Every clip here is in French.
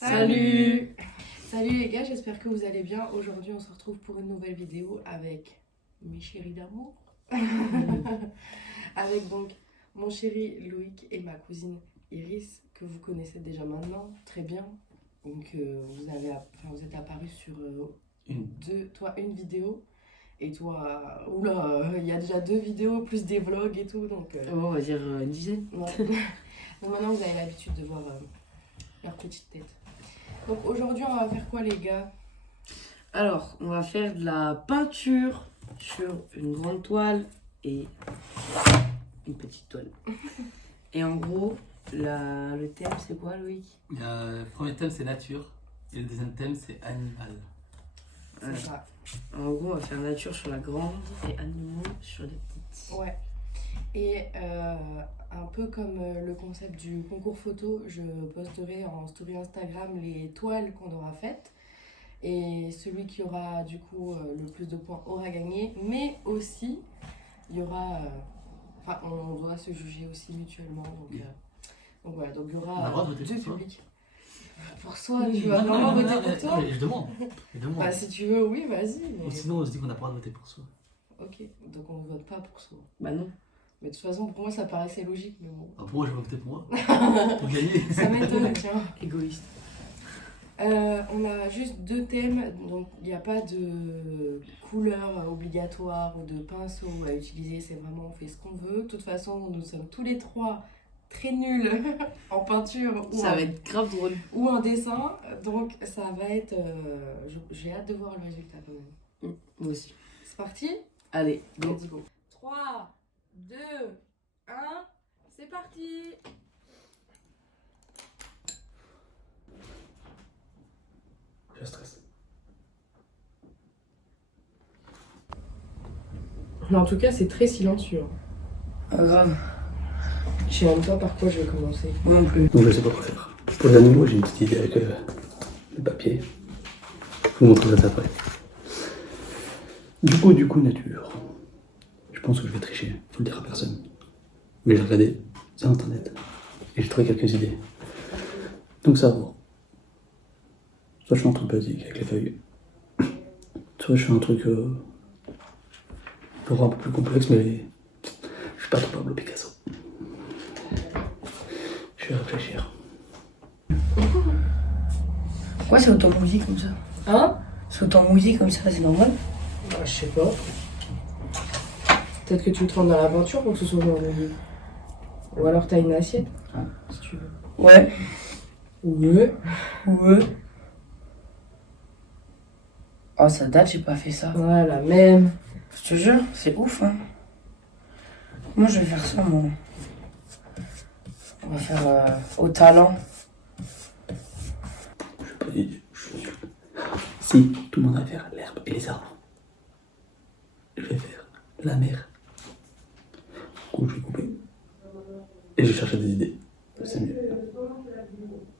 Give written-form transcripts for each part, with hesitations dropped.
Salut! Salut les gars, j'espère que vous allez bien. Aujourd'hui, on se retrouve pour une nouvelle vidéo avec mes chéris d'amour. Avec donc mon chéri Loïc et ma cousine Iris, que vous connaissez déjà maintenant, très bien. Donc vous êtes apparus sur une vidéo. Et toi, il y a déjà 2 vidéos, plus des vlogs et tout. Donc, on va dire une dizaine. Ouais. Donc maintenant, vous avez l'habitude de voir leur petite tête. Donc aujourd'hui, on va faire quoi les gars? Alors, on va faire de la peinture sur une grande toile et une petite toile. Et en gros, le thème c'est quoi, Loïc? Le premier thème c'est nature et le deuxième thème c'est animal. C'est ça. En gros, on va faire nature sur la grande et animaux sur les petites. Ouais. Et un peu comme le concept du concours photo, je posterai en story Instagram les toiles qu'on aura faites. Et celui qui aura du coup le plus de points aura gagné. Mais aussi, il y aura... on doit se juger aussi mutuellement. Donc voilà, donc il y On a aura le droit de voter 2 pour soi. publics. Pour soi, tu vas vraiment voter pour toi? Je demande. Bah si tu veux, oui, vas-y. Ou Mais... sinon on se dit qu'on a le droit de voter pour soi. Ok, donc on ne vote pas pour soi. Bah non. Mais de toute façon, pour moi, ça paraissait logique, mais bon. Ah, pour moi je vais voter pour moi. Pour gagner. Ça m'étonne, tiens. Égoïste. On a juste 2 thèmes, donc il n'y a pas de couleur obligatoire ou de pinceau à utiliser, c'est vraiment on fait ce qu'on veut. De toute façon, nous sommes tous les 3 très nuls en peinture Ça va être grave drôle. ou en dessin, donc ça va être... j'ai hâte de voir le résultat quand même. Moi aussi. C'est parti? Allez, go. Let's go. 3, 2, 1, c'est parti! Je stresse. En tout cas, c'est très silencieux. Grave. Je sais même pas par quoi je vais commencer. Moi non plus. Donc je sais pas quoi faire. Pour les animaux j'ai une petite idée avec le papier. Je vous montrerai ça après. Du coup nature. Je pense que je vais tricher, faut le dire à personne. Mais j'ai regardé sur internet et j'ai trouvé quelques idées. Donc ça va. Soit je fais un truc basique avec les feuilles, soit je fais un truc un peu plus complexe, mais je suis pas trop Pablo Picasso. Je vais réfléchir. Pourquoi c'est autant mouillé comme ça? Hein? C'est autant mouillé comme ça, c'est normal? Bah, je sais pas. Peut-être que tu te rends dans la peinture pour que ce soit moins mouillé. Ou alors t'as une assiette, si tu veux. Ouais. Ouais. Ouais. Oh, ça date, j'ai pas fait ça. Voilà, même. Je te jure, c'est ouf, hein. Comment je vais faire ça, moi? On va faire au talent. Je sais pas d'idée, je suis sûr. Si tout le monde va faire l'herbe et les arbres, je vais faire la mer. Du coup, je vais couper. Et je vais chercher des idées. C'est mieux.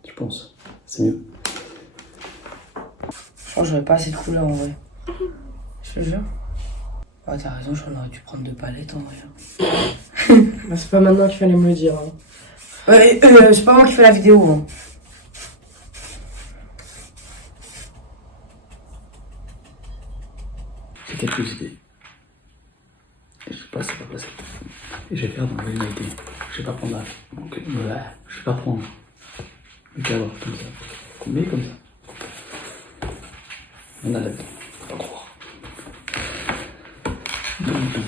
Je pense. C'est mieux. Je pense que j'aurais pas assez de couleurs en vrai. Je te jure. Ah, t'as raison, j'en aurais dû prendre 2 palettes en vrai. Bah, c'est pas maintenant qu'il fallait me le dire. Hein. C'est pas moi qui fais la vidéo. Hein. J'ai quelques idées. Et je sais pas si c'est pas possible. Et je vais faire dans l'originalité. Je vais pas prendre là. Donc, voilà. Je vais pas prendre le cadre comme ça. Mais comme ça. On a la vie. Faut pas croire. Donc, je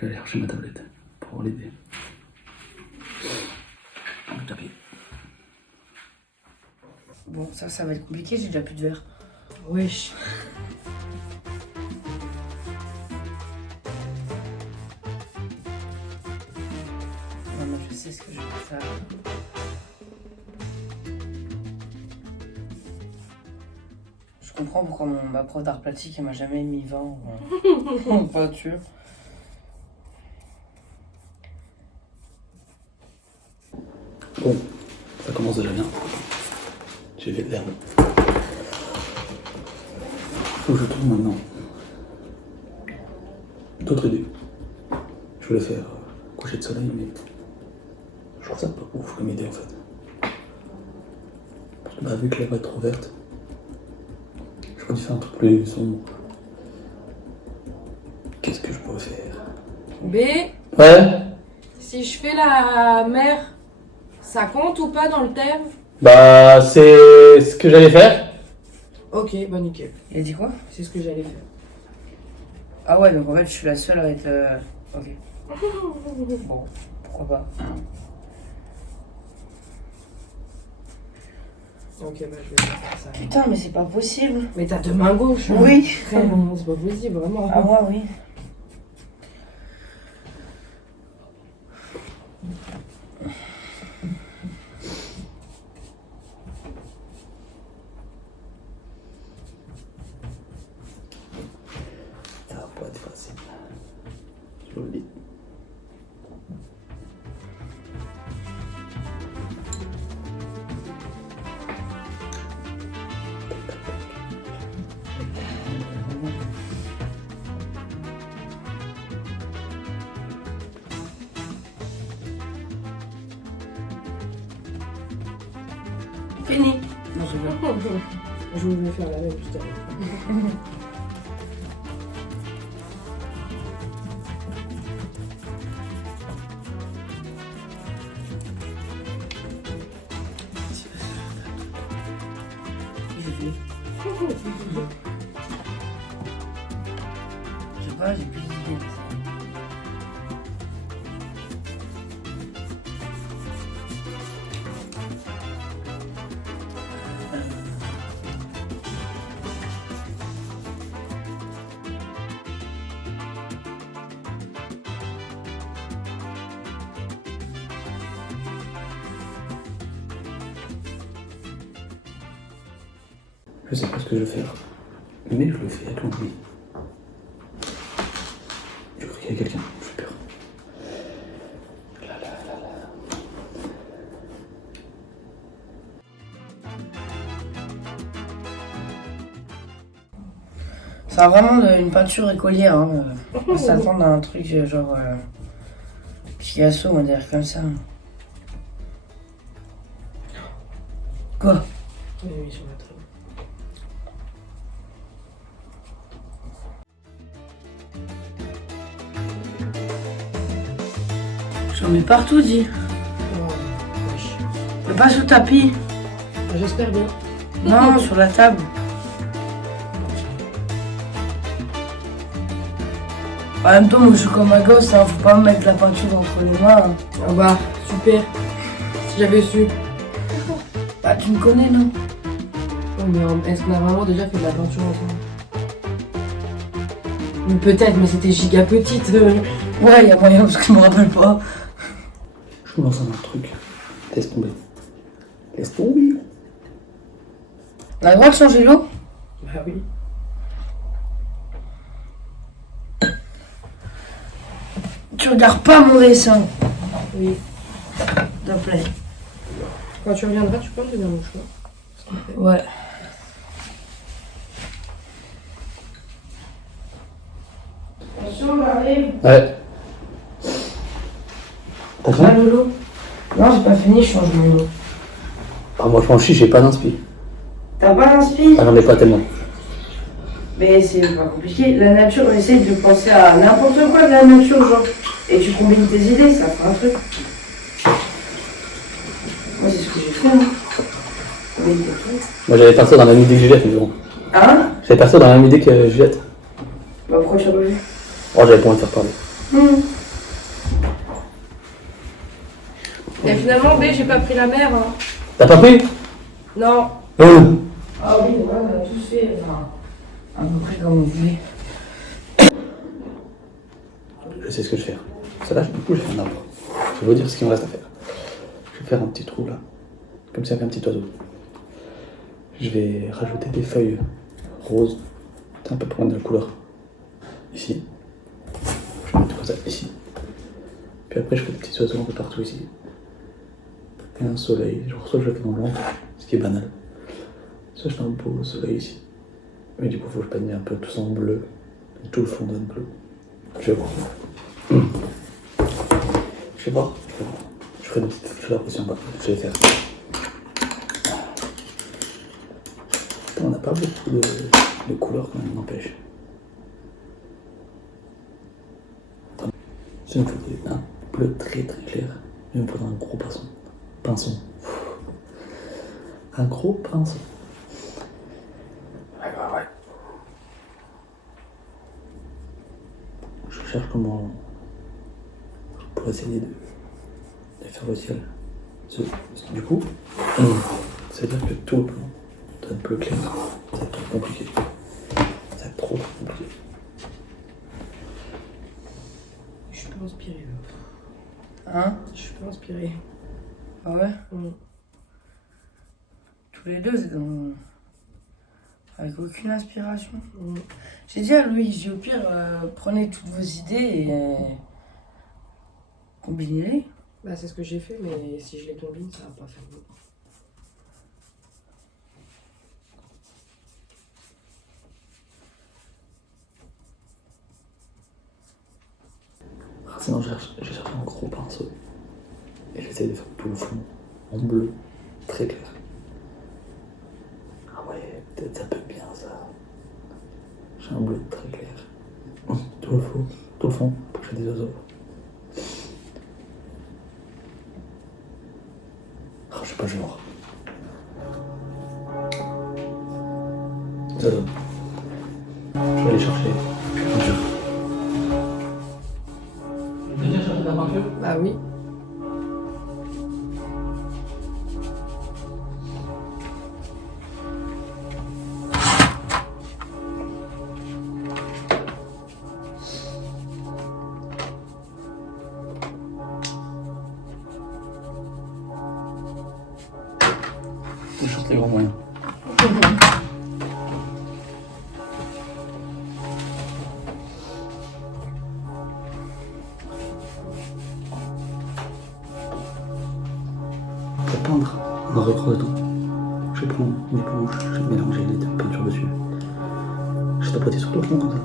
vais aller chercher ma tablette pour avoir l'idée. On va taper. Bon, ça va être compliqué, j'ai déjà plus de verre. Wesh. Non, mais je sais ce que je vais faire. Je comprends pourquoi ma prof d'art plastique elle m'a jamais mis 20 en peinture. Bon, ça commence déjà bien. J'ai fait de l'herbe. Faut que je trouve maintenant d'autres idées. Je voulais faire coucher de soleil, mais Je trouve ça pas ouf comme idée en fait. Parce que vu que la voie est trop verte, je pourrais faire un truc plus sombre. Qu'est-ce que je pourrais faire? B, Ouais. si je fais la mer, ça compte ou pas dans le thème? Bah c'est ce que j'allais faire. Ok, bah nickel. Il a dit quoi? C'est ce que j'allais faire. Ah ouais, donc en fait, je suis la seule à être. Ok. Bon, pourquoi pas. Ok, bah je vais faire ça. Putain, mais c'est pas possible. Mais t'as deux mains gauches. hein. Oui. Frère, c'est pas possible, vraiment. Ah, moi, oui. Ça va pas être facile. Je vous le dis. Fini. Non, c'est bon. Je voulais faire la même juste avant. Je sais pas, j'ai plus d'idées. Je sais pas ce que je vais faire. Mais je le fais avec l'envie. Je crois qu'il y a quelqu'un, j'ai peur. Là, là, là, là. C'est vraiment une peinture écolière. Hein. On s'attend à un truc genre. Picasso, on va dire comme ça. Quoi? Oui, oui, sur la table. J'en mets partout, dis. Oh, wesh. Mais pas sous le tapis. J'espère bien. Non, sur la table. En même temps, moi je suis comme un gosse, hein. Faut pas me mettre la peinture entre les mains. Hein. Ah bah, super. Si j'avais su. Bah, tu me connais, non? Oh, mais est-ce qu'on a vraiment déjà fait de la peinture ensemble? Ou peut-être, mais c'était giga petite. Ouais, y a moyen parce que je me rappelle pas. Je me lance dans un truc. Laisse tomber. Laisse tomber. On a le droit de changer l'eau? Bah oui. Tu regardes pas mon dessin, Oui. s'il te plaît. Quand tu reviendras, tu peux me donner un mouchoir. Ouais. Attention, j'arrive. Ouais. T'as Ah, faim? Lolo? Non, j'ai pas fini, je change mon eau. Ah, moi, franchement, j'ai pas d'inspi. T'as pas d'inspi? Ah, j'en ai pas tellement. Mais c'est pas compliqué. La nature, on essaye de penser à n'importe quoi de la nature, genre. Et tu combines tes idées, ça fera un truc. Moi, c'est ce que j'ai fait, hein. Combine tes trucs. Moi, j'avais parti dans la même idée que Juliette, mais bon. Hein? J'avais parti dans la même idée que Juliette. Bah, pourquoi tu as pas vu? Oh, j'avais pas envie de faire parler. Et finalement, B, j'ai pas pris la mer. Hein. T'as pas pris? Non. Oh. Ah oui, ouais, on a tous fait, enfin, à peu près comme on voulait. Je sais ce que je vais faire. Ça là, du coup, je vais faire un arbre. Je vais vous dire ce qu'il me reste à faire. Je vais faire un petit trou là. Comme ça, avec un petit oiseau. Je vais rajouter des feuilles roses. Un peu prendre de la couleur. Ici. Je vais mettre comme ça, ici. Puis après, je fais des petits oiseaux un peu partout ici. Et un soleil. Genre, soit je le fais dans l'ombre, ce qui est banal. Soit je fais un beau soleil ici. Mais du coup, il faut que je peigne un peu tout ça en bleu. Et tout le fond donne bleu. Je vais voir. Je vais voir. Je vais voir. Je ferai une petite fleur aussi en bas. Je vais faire. On n'a pas beaucoup de couleurs quand même, n'empêche. Si il me faudrait un bleu très très clair, il me faudrait un gros pinceau. Un gros pinceau. Ouais. Je cherche comment pour essayer de faire le ciel. Du coup, c'est-à-dire que tout le plan doit être bleu clair. Ça va être trop compliqué. Ça va être trop compliqué. Je suis pas inspirée là. Hein? Je suis pas inspirée. Ah ouais? Mm. Tous les deux, c'est dans... avec aucune inspiration. J'ai dit à Louis, j'ai au pire, prenez toutes vos idées et combinez-les. Bah, c'est ce que j'ai fait, mais si je les combine, ça va pas faire beau. Sinon, je cherche un gros pinceau et j'essaie de faire tout le fond en bleu très clair. Ah ouais, peut-être ça peut être bien ça. J'ai un bleu très clair. Tout le fond, pour j'ai des oiseaux. Ah, je sais pas le genre. Ça donne. Je vais aller chercher. Déjà cherché de la peinture? Bah oui. Je cherche les grands moyens. Pour peindre un recreux, je vais prendre une éponge, je vais mélanger les deux peintures dessus. Je vais tapoter sur tout le fond comme ça.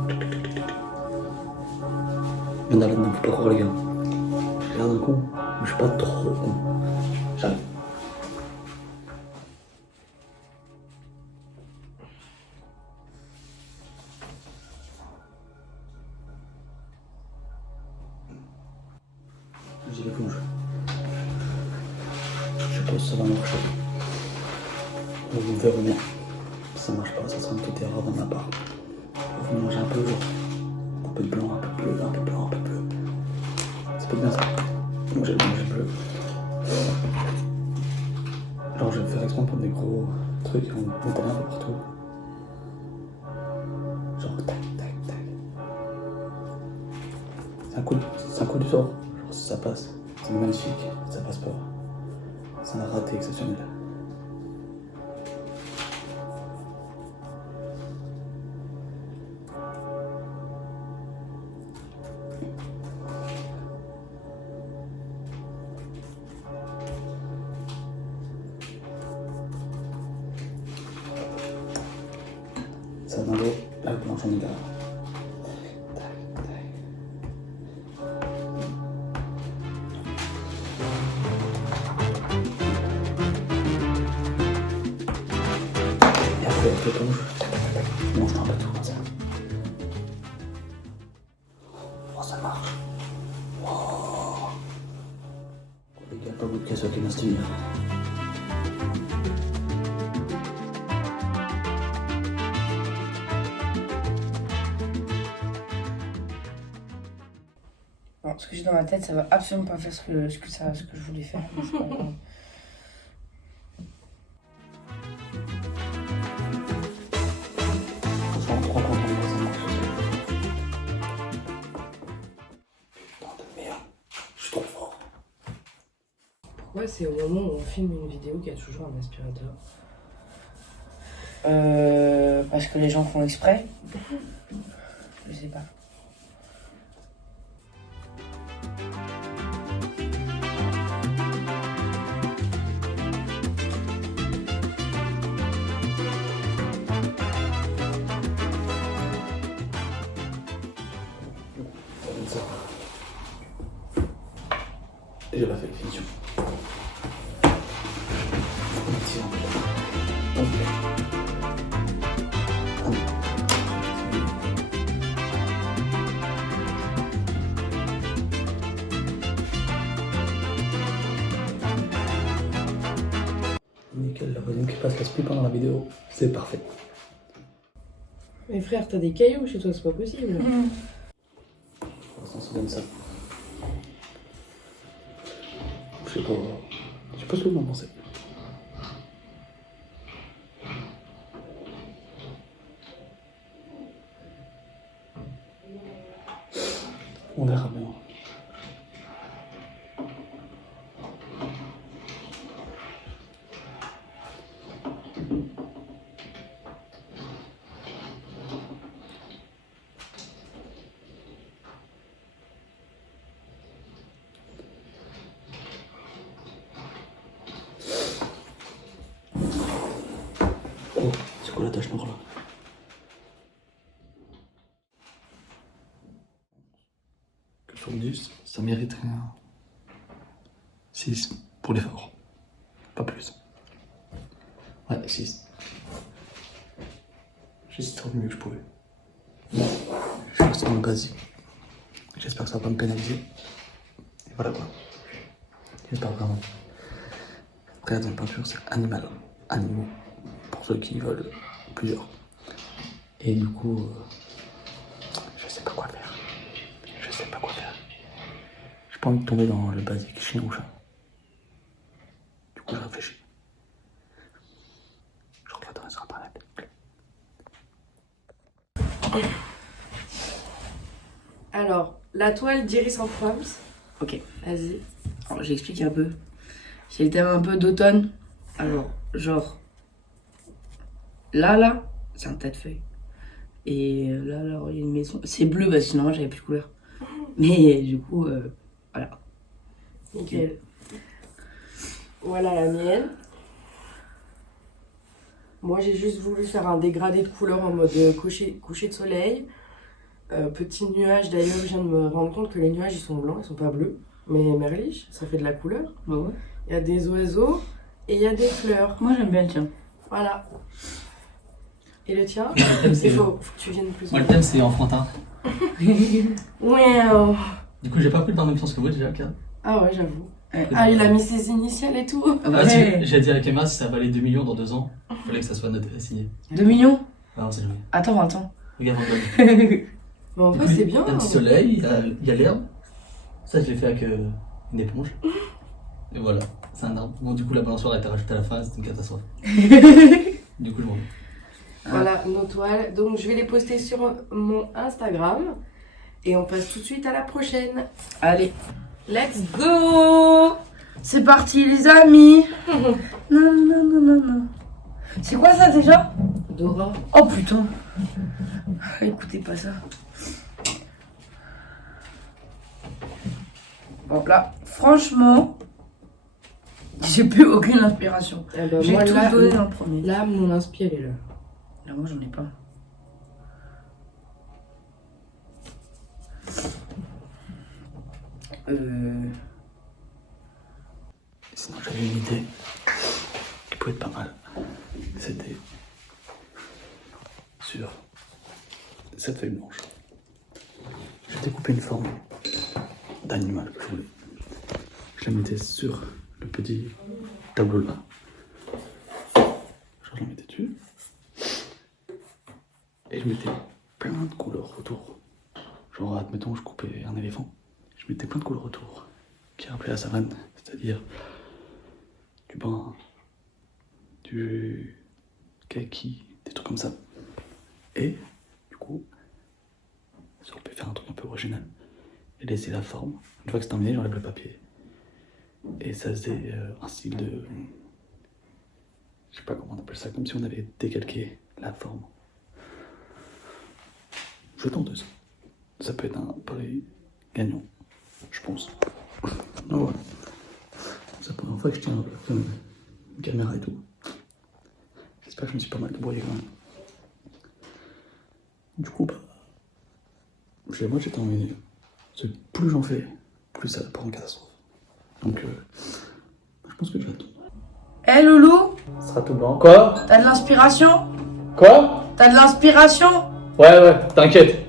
Il y en a là-dedans, faut pas croire les gars. J'ai l'air d'un con, mais je suis pas trop con. J'arrive. J'ai l'éponge. Je suppose que ça va marcher. Vous verrez bien. Si ça marche pas, ça sera une petite erreur de ma part. Vous mélangez un peu de blanc, un peu bleu, un peu blanc, un peu bleu. Ça peut être bien ça. Moi j'ai le bleu. Alors je vais faire exprès pour des gros trucs qui vont m'étaler un peu partout. Genre tac, tac, tac. C'est un coup du sort. Genre si ça passe, c'est magnifique. Si ça passe pas, c'est un raté exceptionnel. Ça dans l'eau, là le planche en est là. Tac, tac. Et après avec l'éponge, on mange un peu tout comme ça. Oh ça marche. Oh. Les gars, pas beaucoup de casse qui vient se tenir. Non, ce que j'ai dans ma tête, ça va absolument pas faire ce que je voulais faire. Mais c'est pas grave. On se rend trop compte que ça marche. Putain de merde, je suis trop fort. Pourquoi c'est au moment où on filme une vidéo qu'il y a toujours un aspirateur? Parce que les gens font exprès. Je sais pas. Ça donne ça. Et j'ai pas fait les finitions. Nickel, la voisine qui passe la split pendant la vidéo, c'est parfait. Mais frère, t'as des cailloux chez toi, c'est pas possible. On s'en souvient de ça. Je sais pas ce que vous en pensez. On verra bien. Oh, c'est quoi la tache noire là? Que sur 10, ça mériterait un 6 pour l'effort. Pas plus. Ouais, 6. J'ai trop mieux que je pouvais. Je suis extrêmement basique. J'espère que ça va pas me pénaliser. Et voilà quoi. J'espère vraiment. Après la deuxième peinture, c'est animal. Animaux. Pour ceux qui veulent plusieurs. Et du coup, je sais pas quoi faire. Je sais pas quoi faire. J'ai pas envie de tomber dans le basique chien ou chat. Du coup, je réfléchis. Je regarderai sur internet. Alors, la toile d'Iris en Proms. Ok, Vas-y. alors j'explique un peu. C'est le thème un peu d'automne. Alors, genre, là, c'est un tas de feuilles. Et là, il y a une maison. C'est bleu parce que sinon j'avais plus de couleur. Mais du coup, voilà. Nickel. Voilà la mienne. Moi, j'ai juste voulu faire un dégradé de couleur en mode coucher de soleil. Petit nuage, d'ailleurs, je viens de me rendre compte que les nuages, ils sont blancs, ils sont pas bleus. Mais merliche, ça fait de la couleur. Bah ouais. Il y a des oiseaux et il y a des fleurs. Moi j'aime bien le tien. Voilà. Et le tien? thème, c'est- Il faut que tu viennes plus. Moi, le thème, c'est enfantin. Wow. Du coup, j'ai pas pris le temps en même temps que vous déjà, Kat. Ah ouais, j'avoue. Ouais. Ah, il a mis ses initiales et tout. Ah bah, Ah, si, ouais. j'ai dit avec Emma, si ça valait 2 millions dans 2 ans, il fallait que ça soit noté et signé. 2 millions. Ah, on sait jamais. Attends. Regarde, regarde. Mais en Du vrai, coup, c'est il y bien. a un petit soleil, il y a l'herbe. Ça, je l'ai fait avec une éponge. Et voilà, c'est un arbre. Bon, du coup, la balançoire a été rajoutée à la fin, c'était une catastrophe. Du coup, je m'en vais. Voilà nos toiles. Donc, je vais les poster sur mon Instagram. Et on passe tout de suite à la prochaine. Allez, let's go. C'est parti les amis. Non. C'est quoi ça déjà? Dora. Oh putain. Écoutez pas ça. Bon là, franchement, j'ai plus aucune inspiration. Eh ben, J'ai moi, tout là, donné dans le premier. là, mon inspi, elle est là. Là, moi j'en ai pas. Sinon, j'avais une idée qui pouvait être pas mal. C'était sur cette feuille blanche. J'ai découpé une forme d'animal que je voulais. Je la mettais sur le petit tableau là. Je la mettais dessus. Et je mettais plein de couleurs autour. Genre, admettons, je coupais un éléphant. Je mettais plein de couleurs autour qui rappelaient la savane, c'est-à-dire du brun, du kaki, des trucs comme ça. Et du coup, ça aurait pu faire un truc un peu original et laisser la forme. Une fois que c'est terminé, j'enlève le papier. Et ça faisait un style de... Je sais pas comment on appelle ça, comme si on avait décalqué la forme. Je tente ça. Ça peut être un pari gagnant, je pense. Donc voilà. C'est la première fois que je tiens une caméra et tout. J'espère que je me suis pas mal débrouillé quand même. Du coup, moi j'ai terminé. Plus j'en fais, plus ça part en catastrophe. Donc, je pense que je vais attendre. Eh Loulou, Ce sera tout blanc. Quoi? T'as de l'inspiration? Quoi? T'as de l'inspiration? Ouais, t'inquiète.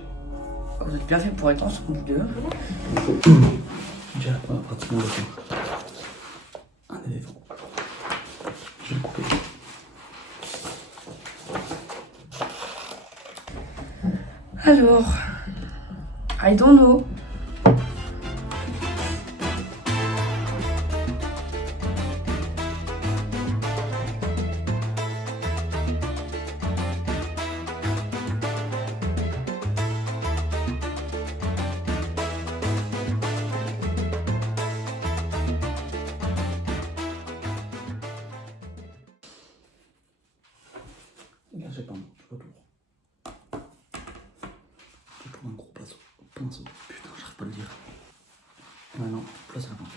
Vous êtes bien fait pour être ensemble deux. Déjà, pratiquement le temps. Un éléphant. Je vais le couper. Alors, I don't know. Là, j'ai pas un peu lourd. Je prends un gros pinceau. Putain, j'arrive pas à le dire. Ouais, non, place à la peinture.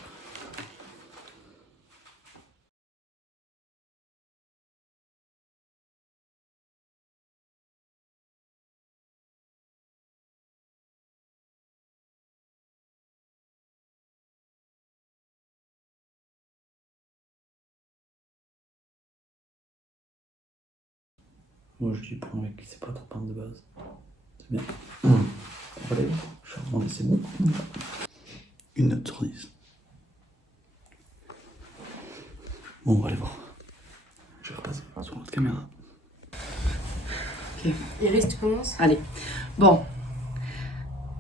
Moi, je dis pour un mec qui sait pas trop peindre de base. C'est bien. Allez, je vais demander c'est bon. Une note sur 10. Bon, on va aller voir. Je vais repasser sur notre caméra. Iris, tu commences? Allez. Bon.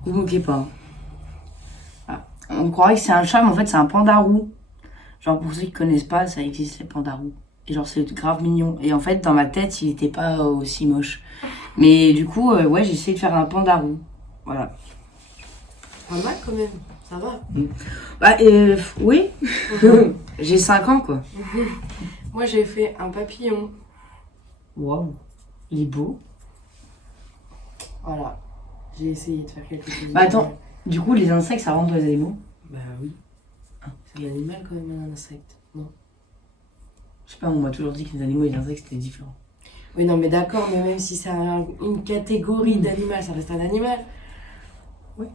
Vous moquez pas. Hein. Ah. On croirait que c'est un chat, mais en fait, c'est un panda roux. Genre, pour ceux qui connaissent pas, ça existe les pandas roux. Et genre, c'est grave mignon. Et en fait, dans ma tête, il était pas aussi moche. Mais du coup, ouais, j'ai essayé de faire un panda roux. Voilà. Pas mal quand même, ça va. Bah, oui. J'ai 5 ans, quoi. Moi j'ai fait un papillon. Waouh. Il est beau. Voilà. J'ai essayé de faire quelque chose. Bah, attends. Du coup, les insectes, ça rentre dans les animaux? Bah oui. C'est un animal quand même, un insecte. Non. Je sais pas, on m'a toujours dit que les animaux et les insectes, c'était différent. Oui, non, mais d'accord, mais même si c'est une catégorie d'animal, ça reste un animal. Oui.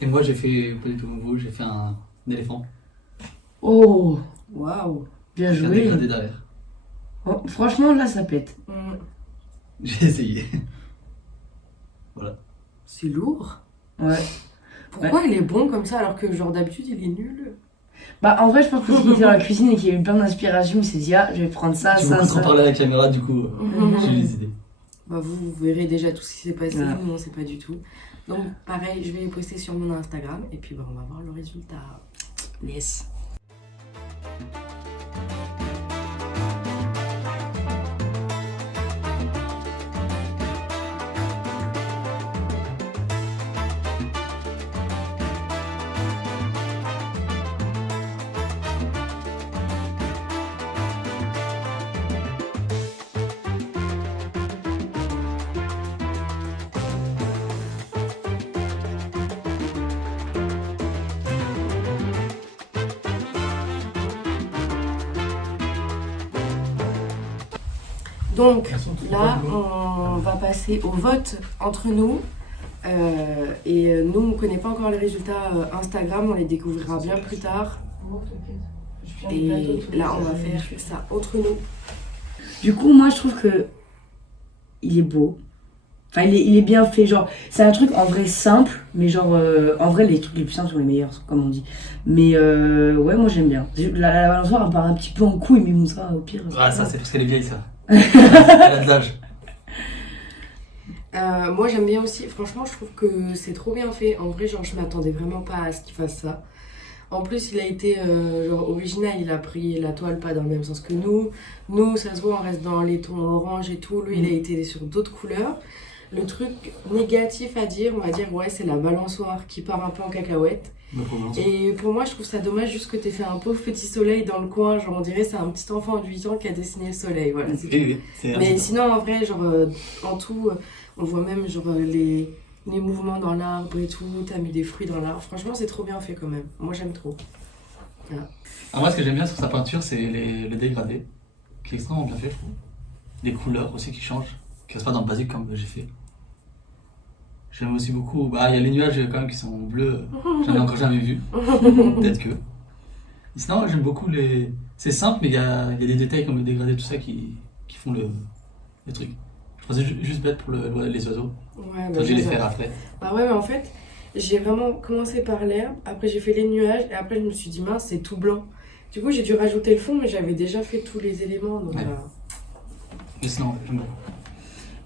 Et moi, j'ai fait, pas du tout nouveau, j'ai fait un éléphant. Oh, Waouh. bien Avec un joué. dégradé derrière. Oh, franchement, là, ça pète. J'ai essayé. Voilà. C'est lourd. Ouais. Pourquoi il est bon comme ça alors que genre d'habitude il est nul? Bah, en vrai, je pense que qu'il était dans la cuisine et qu'il y a eu plein d'inspiration, il s'est dit, ah, je vais prendre ça, J'ai ça, beaucoup trop ça. parlé à la caméra, du coup, j'ai eu des idées. Bah vous verrez déjà tout ce qui s'est passé, Voilà. nous on sait pas du tout. Donc pareil, je vais les poster sur mon Instagram et puis bah, on va voir le résultat. Yes. Donc là, on va passer au vote entre nous. Nous, on ne connaît pas encore les résultats Instagram, on les découvrira bien plus tard. Et là, on va faire ça entre nous. Du coup, moi, je trouve que il est beau. Enfin, il est bien fait. Genre, c'est un truc en vrai simple, mais genre, en vrai, les trucs les plus simples sont les meilleurs, comme on dit. Mais ouais, moi, j'aime bien. La balançoire, elle part un petit peu en couille, mais bon, ça, au pire. Ah, ça, c'est parce qu'elle est vieille, ça. Elle a de l'âge. Moi, j'aime bien aussi. Franchement, je trouve que c'est trop bien fait. En vrai, genre, je m'attendais vraiment pas à ce qu'il fasse ça. En plus, il a été genre, original. Il a pris la toile pas dans le même sens que nous. Nous, ça se voit, on reste dans les tons orange et tout. Lui, il a été sur d'autres couleurs. Le truc négatif à dire, on va dire, ouais, c'est la balançoire qui part un peu en cacahuète. Et pour moi, je trouve ça dommage juste que t'aies fait un pauvre petit soleil dans le coin. Genre, on dirait c'est un petit enfant de 8 ans qui a dessiné le soleil. Voilà, c'est tout. Oui, c'est Mais sinon, en vrai, genre, en tout, on voit même genre, les mouvements dans l'arbre et tout. T'as mis des fruits dans l'arbre. Franchement, c'est trop bien fait quand même. Moi, j'aime trop. Voilà. Alors moi, ce que j'aime bien sur sa peinture, c'est le dégradé, qui est extrêmement bien fait, je trouve. Les couleurs aussi qui changent, qui restent pas dans le basique comme j'ai fait. J'aime aussi beaucoup. Bah, il y a les nuages quand même qui sont bleus. J'en ai encore jamais vu. Peut-être que. Sinon, j'aime beaucoup les. C'est simple, mais il y a des détails comme le dégradé, tout ça qui font le truc. Je pensais juste bête pour les oiseaux. Ouais, Toi, je vais les faire après. Bah ouais, mais en fait, j'ai vraiment commencé par l'herbe, après j'ai fait les nuages, et après je me suis dit, mince, c'est tout blanc. Du coup, j'ai dû rajouter le fond, mais j'avais déjà fait tous les éléments. Donc, Ouais. Mais sinon, j'aime beaucoup.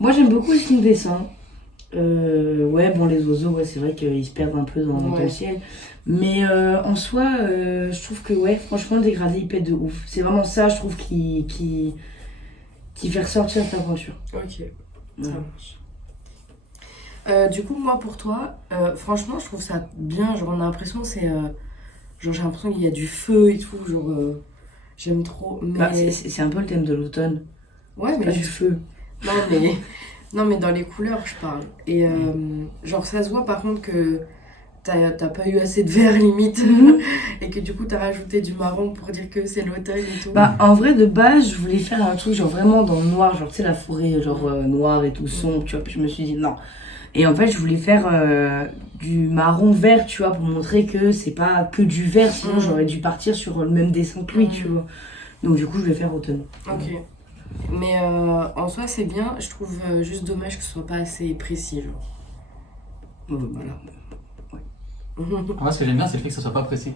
Moi, j'aime beaucoup ce film dessin. Ouais, bon, les oiseaux, ouais, c'est vrai qu'ils se perdent un peu dans Ouais. le ciel. Mais en soi, je trouve que, ouais, franchement, le dégradé, il pète de ouf. C'est vraiment ça, je trouve, qui fait ressortir ta peinture. Ok, Ouais. ça marche. Du coup, moi pour toi, franchement, je trouve ça bien. Genre, on a l'impression, genre, j'ai l'impression qu'il y a du feu et tout. Genre, j'aime trop. Mais Bah, c'est un peu le thème de l'automne. ouais, C'est mais pas du feu. non, mais non, mais dans les couleurs, je parle. Et genre, ça se voit par contre que t'as pas eu assez de vert limite et que du coup, t'as rajouté du marron pour dire que c'est l'automne et tout. Bah, en vrai, de base, je voulais faire un truc, genre vraiment dans le noir, genre, tu sais, la forêt, genre noire et tout, sombre, tu vois. Puis je me suis dit non. Et en fait, je voulais faire du marron vert, tu vois, pour montrer que c'est pas que du vert, sinon j'aurais dû partir sur le même dessin que lui, tu vois. Donc, du coup, je vais faire automne. Ok. Mais en soi, c'est bien. Je trouve juste dommage que ce soit pas assez précis, genre. Voilà. Moi, ce que j'aime bien, c'est le fait que ça soit pas précis.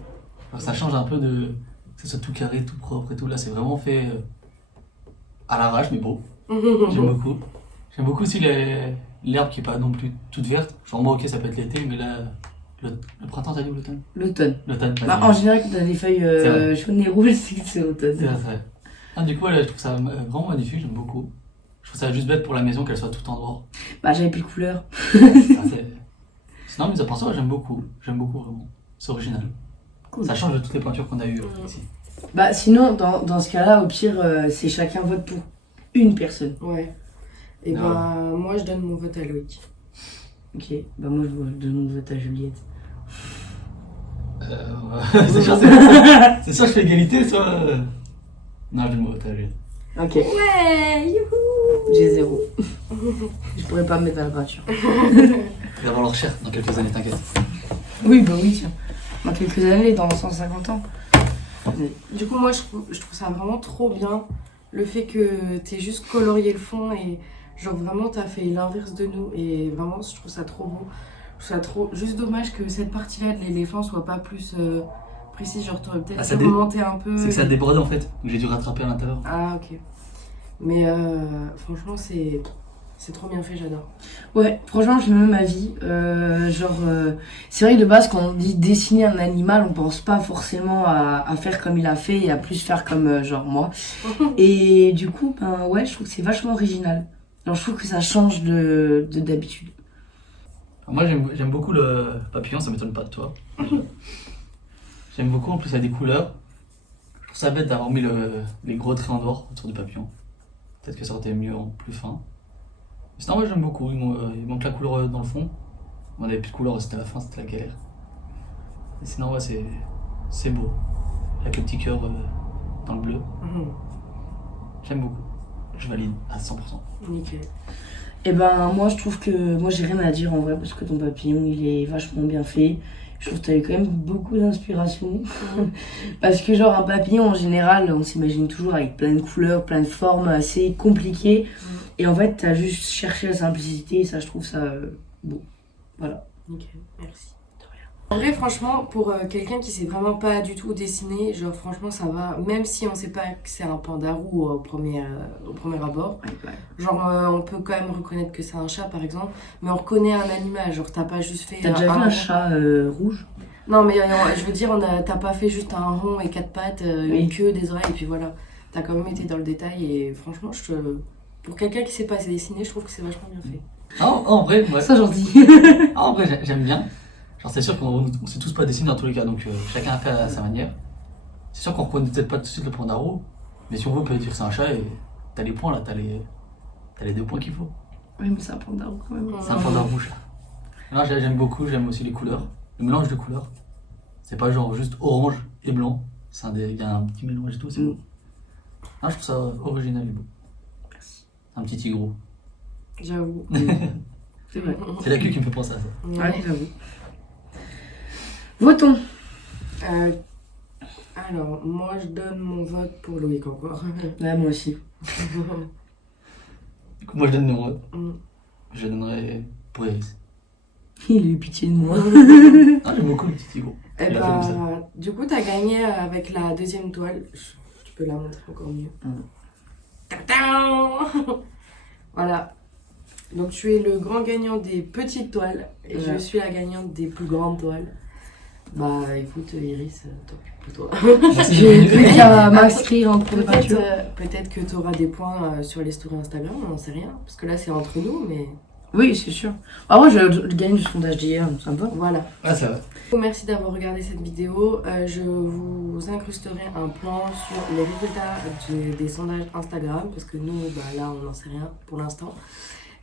Alors, ça change un peu de. Que ça soit tout carré, tout propre et tout. Là, c'est vraiment fait à l'arrache, mais beau. J'aime beaucoup. J'aime beaucoup aussi l'herbe qui est pas non plus toute verte. Genre, moi, ok, ça peut être l'été, mais là, le printemps, t'as dit ou l'automne? L'automne. L'automne, Bah, en général, quand t'as des feuilles C'est vrai. jaunes et rouges, c'est que c'est automne. c'est vrai. Ah, du coup, là, je trouve ça vraiment magnifique, j'aime beaucoup. Je trouve ça juste bête pour la maison qu'elle soit tout en noir. Bah, j'avais plus de couleur. Ah, sinon, mais à part ça, ouais, j'aime beaucoup. J'aime beaucoup, vraiment. C'est original. Cool. Ça change de toutes les peintures qu'on a eues ici. Bah, sinon, dans ce cas-là, au pire, c'est chacun vote pour une personne. Ouais. Et Non. ben, moi, je donne mon vote à Loïc. Ok, bah, moi, je donne mon vote à Juliette. C'est sûr, c'est sûr, je fais égalité, ça. Non, je donne mon vote à lui. Ok, Ouais, youhou. j'ai 0. Je pourrais pas me mettre à la peinture. Il va avoir leur cher dans quelques années, t'inquiète. Oui, bah oui, tiens. Dans quelques années, dans 150 ans. Du coup, moi, je trouve ça vraiment trop bien. Le fait que t'aies juste colorié le fond et genre vraiment t'as fait l'inverse de nous. Et vraiment, je trouve ça trop beau. Je trouve ça trop... Juste dommage que cette partie-là de l'éléphant soit pas plus précise. Genre, t'aurais peut-être Ah, ça pu remonter un peu. C'est que ça déborde en fait, donc j'ai dû rattraper à l'intérieur. Ah, ok. Mais franchement, c'est trop bien fait, j'adore. Ouais, franchement, j'ai même avis. C'est vrai que de base, quand on dit dessiner un animal, on pense pas forcément à faire comme il a fait et à plus faire comme genre moi. Et du coup, ben ouais, je trouve que c'est vachement original. Alors, je trouve que ça change de d'habitude. Alors moi j'aime beaucoup le papillon, ça m'étonne pas de toi. J'aime beaucoup, en plus il y a des couleurs. Je trouve ça bête d'avoir mis les gros traits en noir autour du papillon. Peut-être que ça aurait été mieux en plus fin. Mais sinon, moi j'aime beaucoup, il manque la couleur dans le fond. On avait plus de couleur, c'était la fin, c'était la galère. Et sinon, ouais, c'est beau. Avec le petit cœur dans le bleu. J'aime beaucoup. Je valide à 100%. Nickel. Et ben moi je trouve que moi j'ai rien à dire en vrai parce que ton papillon il est vachement bien fait. Je trouve que t'as eu quand même beaucoup d'inspiration. Parce que genre un papillon en général on s'imagine toujours avec plein de couleurs, plein de formes assez compliquées. Et en fait t'as juste cherché la simplicité et ça je trouve ça beau. Voilà. Nickel, merci. En vrai, franchement, pour quelqu'un qui sait vraiment pas du tout dessiner, genre franchement ça va, même si on sait pas que c'est un pandarou au premier abord. Genre on peut quand même reconnaître que c'est un chat par exemple, mais on reconnaît un animal, genre t'as pas juste fait T'as déjà vu rond. un chat rouge? Non mais je veux dire, t'as pas fait juste un rond et quatre pattes, Oui. une queue, des oreilles et puis voilà. T'as quand même été dans le détail et franchement, pour quelqu'un qui sait pas dessiner, je trouve que c'est vachement bien fait. Ah, en vrai, ouais. Ça j'en dis. Ah, en vrai, j'aime bien. Genre, c'est sûr qu'on sait tous pas dessiner dans tous les cas, donc chacun a fait à sa manière. C'est sûr qu'on reconnaît peut-être pas tout de suite le pandarou, mais si on veut, on peut dire que c'est un chat et t'as les points là, t'as les 2 points qu'il faut. Oui mais c'est un pandarou quand même. C'est un pandarou chat. Là, j'aime beaucoup, j'aime aussi les couleurs. Le mélange de couleurs. C'est pas genre juste orange et blanc. Il y a un petit mélange et tout, c'est beau. Ah, je trouve ça original et beau. Merci. Un petit tigre. J'avoue. C'est vrai. C'est la queue qui me fait penser à ça. Ouais, j'avoue. Votons. Alors, moi, je donne mon vote pour Loïc encore. Ouais, moi aussi. Du coup, moi, je donne mon vote. Mm. Je donnerai pour Iris. Il a eu pitié de moi. Ah, j'aime beaucoup le petit Thibaut. Eh Il a fait comme ça. ben, du coup, t'as gagné avec la deuxième toile. Tu peux la montrer encore mieux. Tadam. Voilà. Donc, tu es le grand gagnant des petites toiles et je Ouais. suis la gagnante des plus grandes toiles. Bah, écoute, Iris, tant pis pour toi. Merci, J'ai plus bienvenue. qu'à m'inscrire en cours de peinture. Peut-être que tu auras des points sur les stories Instagram, on n'en sait rien. Parce que là, c'est entre nous, mais Oui, c'est sûr. Ah, moi, je gagne du sondage d'hier, ça me va. voilà. Ah, ça va. Merci d'avoir regardé cette vidéo. Je vous incrusterai un plan sur les résultats des sondages Instagram parce que nous, bah, là, on n'en sait rien pour l'instant.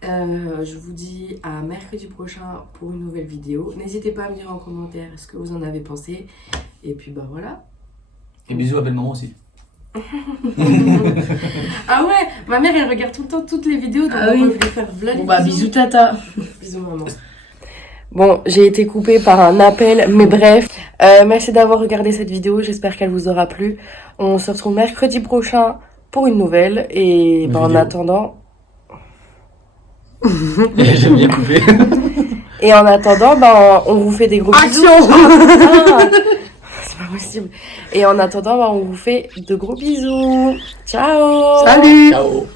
Je vous dis à mercredi prochain pour une nouvelle vidéo. N'hésitez pas à me dire en commentaire ce que vous en avez pensé. Et puis, bah voilà. Et bisous à belle-maman aussi. Ah ouais, ma mère, elle regarde tout le temps toutes les vidéos. Donc Ah on oui. peut lui faire v'là les Bon, bah, bisous, tata. Bisous maman. Bon, j'ai été coupée par un appel, mais bref. Merci d'avoir regardé cette vidéo, j'espère qu'elle vous aura plu. On se retrouve mercredi prochain pour une nouvelle. Et Une bah, en vidéo. attendant... J'aime bien couper. Et en attendant, bah, on vous fait des gros bisous. Action. Ah, putain. C'est pas possible. Et en attendant, bah, on vous fait de gros bisous. Ciao. Salut. Ciao.